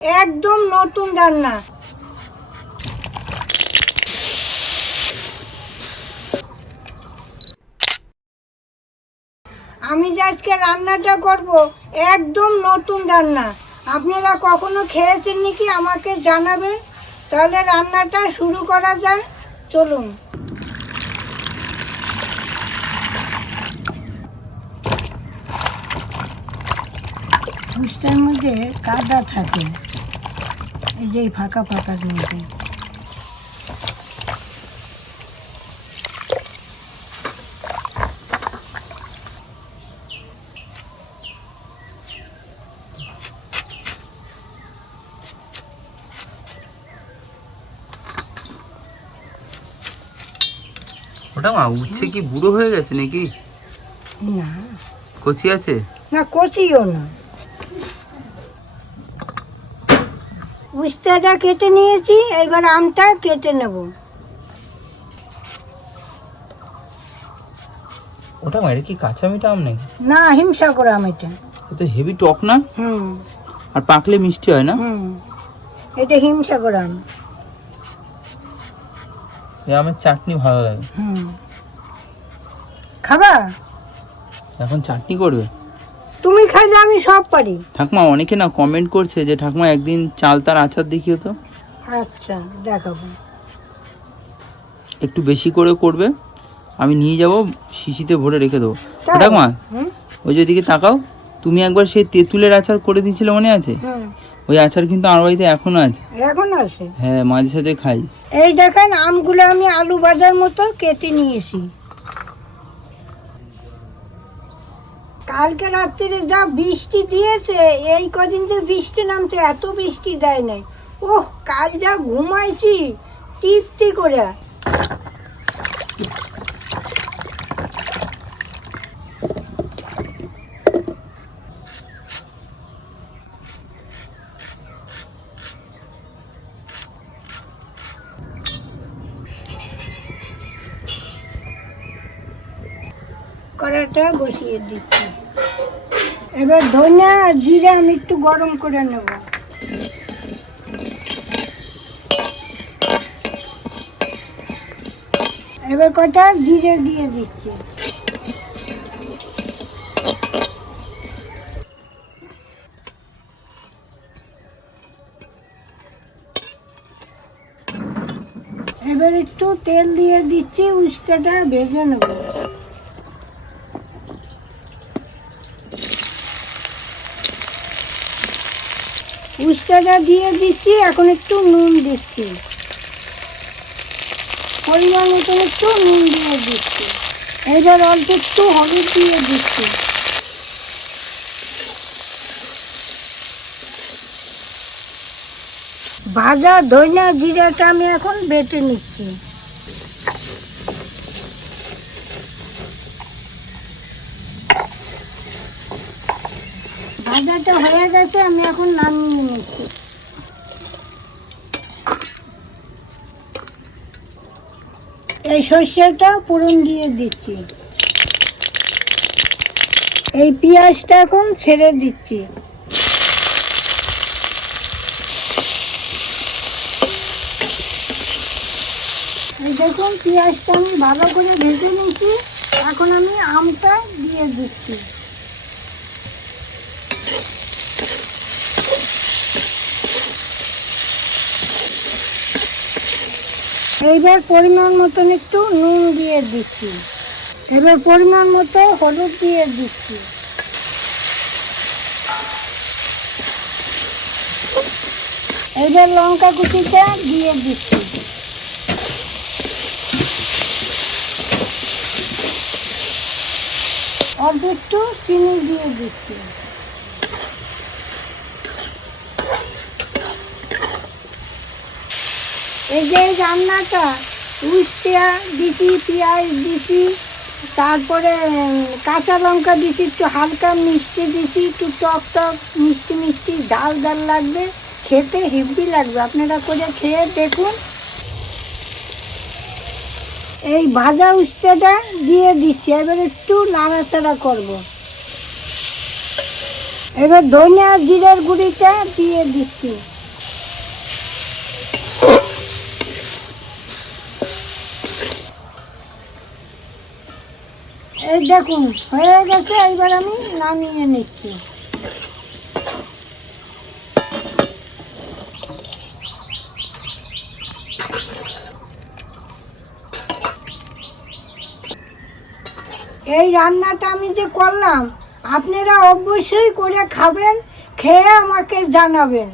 একদম নতুন রান্না। আমি যে আজকে রান্নাটা করব, একদম নতুন রান্না। আপনারা কখনো খেয়েছেন নাকি আমাকে জানাবেন? তাহলে রান্নাটা শুরু করা যায় চলুন। মধ্যে কাদা থাকে। এই যে এই ফাঁকা ফাঁকার মধ্যে ওটা মা উচ্ছে কি বুড়ো হয়ে গেছে নাকি? না। কচি আছে? না কচিও না। উস্তাটা কেটে নিয়েছি এবার আমটা কেটে নেব। ওটা মা এটা কি কাঁচা মিঠা আম নাকি? না হিংসা করে আম এটা। এটা হেভি টক না? হুম। আর পাকলে মিষ্টি হয় না? হুম। এটা হিংসা করে আম। এই আমের চাটনি ভালো লাগে। হুম। খাবা? এখন চাটনি করবে? তুমি খাইলে আমি সব পারি। ঠাকমা অনেকে না কমেন্ট করছে যে ঠাকমা একদিন চাল তার আচার দেখিও তো। আচ্ছা দেখাবো। একটু বেশি করে করবে। আমি নিয়ে যাব শিশিতে ভরে রেখে দেবো? ঠাকমা ওই যে দিকে তাকাও তুমি একবার সেই তেঁতুলের আচার করে দিয়েছিলে মনে আছে? ওই আচার কিন্তু আমার বাড়িতে এখনও আছে। এখন আছে? হ্যাঁ মাঝে সাঝে খাই। এই দেখেন আমগুলো আমি আলু ভাজার মতো কেটে নিয়েছি। কালকে রাত্রিরে যা বৃষ্টি দিয়েছে, এই কদিন যে বৃষ্টি নামছে, এত বৃষ্টি দেয় নাই। ওহ, কাল যা ঘুমাইছি, তৃপ্তি করে। কড়াটা বসিয়ে দিচ্ছি। এবার ধনিয়া আর জিরা আমি একটু গরম করে নেব। এবার কটা জিরে দিয়ে দিচ্ছি। এবার একটু তেল দিয়ে দিচ্ছি উস্তাটা ভেজে নেব। উস্তাটা দিয়ে দিচ্ছি, এখন একটু নুন দিচ্ছি। পরিমাণ মতো একটু নুন দিয়ে দিচ্ছি। এবার অল্প একটু হলুদ দিয়ে দিচ্ছি। ভাজা ধনিয়া জিরাটা আমি এখন বেটে নিচ্ছি। ভাজাটা হয়ে গেছে, আমি এখন নামিয়ে নিচ্ছি। এই সর্ষেটা পুরন দিয়ে দিচ্ছি। এই পেঁয়াজটা এখন ছেড়ে দিচ্ছি। এই দেখুন, পেঁয়াজটা আমি ভালো করে ভেজে নিচ্ছি। এখন আমি আমটা দিয়ে দিচ্ছি। এইবার পরিমাণ মতন একটু নুন দিয়ে দিচ্ছি। এবার পরিমাণ মতো হলুদ দিয়ে দিচ্ছি। এবার লঙ্কা কুচিটা দিয়ে দিচ্ছি। অল্প একটু চিনি দিয়ে দিচ্ছি। এই যে রান্নাটা উস্তা দিছি, পেঁয়াজ দিছি, তারপরে কাঁচা লঙ্কা দিছি, একটু হালকা মিষ্টি দিছি, একটু টক টক, মিষ্টি মিষ্টি ডাল ডাল লাগবে, খেতে হেভি লাগবে, আপনারা করে খেয়ে দেখুন। এই ভাজা উস্তাটা দিয়ে দিচ্ছি, এবার একটু নাড়াচাড়া করব। এবার ধনিয়া জিরার গুঁড়িটা দিয়ে দিচ্ছি। এই দেখুন, হয়ে গেছে, এইবার আমি নামিয়ে নিচ্ছি। এই রান্নাটা আমি যে করলাম, আপনারা অবশ্যই করে খাবেন, খেয়ে আমাকে জানাবেন।